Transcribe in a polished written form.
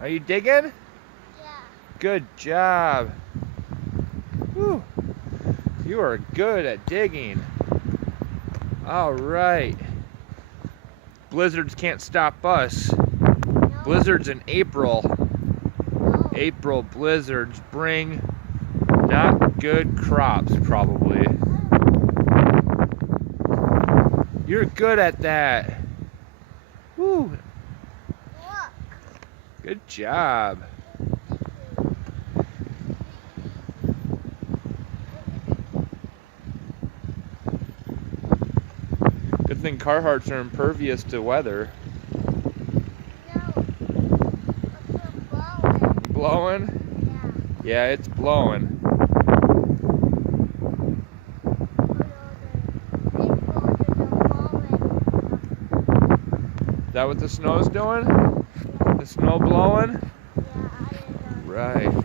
Are you digging? Yeah. Good job. Whew. You are good at digging. All right. Blizzards can't stop us. No. Blizzards in April. No. April blizzards bring not good crops, probably. You're good at that. Woo. Look. Good job. Good thing Carhartts are impervious to weather. No. It's blowing. Blowing? Yeah. Yeah, it's blowing. Is that what the snow's doing? The snow blowing? Yeah, I didn't know. Right.